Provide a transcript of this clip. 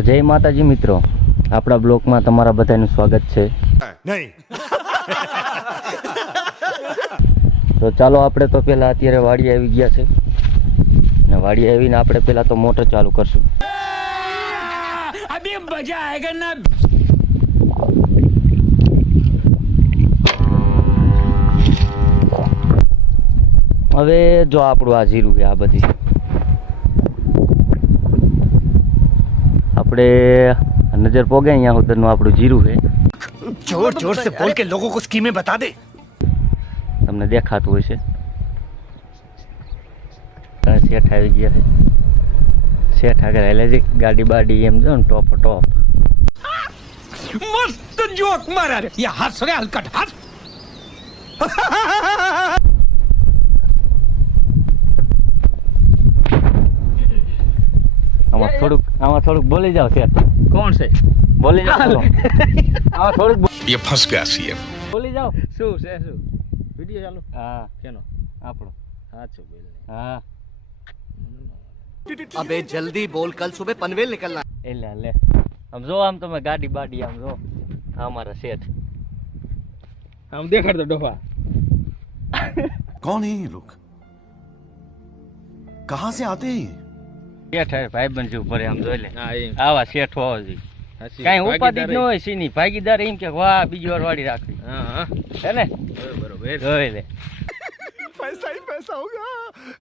તો જય માતાજી મિત્રો, આપણા બ્લોગમાં તમારા બધાનું સ્વાગત છે. નહીં તો ચાલો આપણે તો પહેલાં અત્યારે વાડી આવી ગયા છે અને વાડી આવીને આપણે પહેલાં તો મોટર ચાલુ કરશું. अभी मजा आएगा ना. હવે જો આપણું આ જીરું છે, આ બધી આપણે નજર પોગે અહીંયા સુધીનું આપણું જીરું છે. जोर जोर से बोल के लोगों को स्कीमें बता दे. તમને દેખાતું હોય છે. શેઠ આવી ગયા છે. શેઠ આગળ હેલે છે ગાડી બાડી એમ જો ને ટોપ ટોપ. मस्त जोक मारा रे. ये हंस रे हलकट हंस. આમાં થોડુંક બોલી જાઓ શેઠ. कौन से બોલી જાઓ ચાલો. આમાં થોડુંક ये फंस गया सीएम. બોલી જાઓ. શું છે શું વિડિયો ચાલુ હા કેનો આપણો. સાચું બોલ હા अबे जल्दी बोल, कल सुबह पनवेल निकलना है. એટલે લે આમ જો, આમ તમે ગાડી બાડી આમ જો. આ અમારા શેઠ. हम देख दो डोफा. कौन है ये लोग? कहाँ से आते हैं? શેઠ હારે ભાઈબંધ જેવું ભરે આમ જોઈ લે. हां ये આવા શેઠ હોવા જોઈએ. કાંઈ ઉપાધિ જ ન હોય. સીની ભાગીદાર એમ કે વાહ બીજી વાર વાડી રાખવી हां हां હે ને. बरोबर જોઈ લે. पैसा ही पैसा होगा.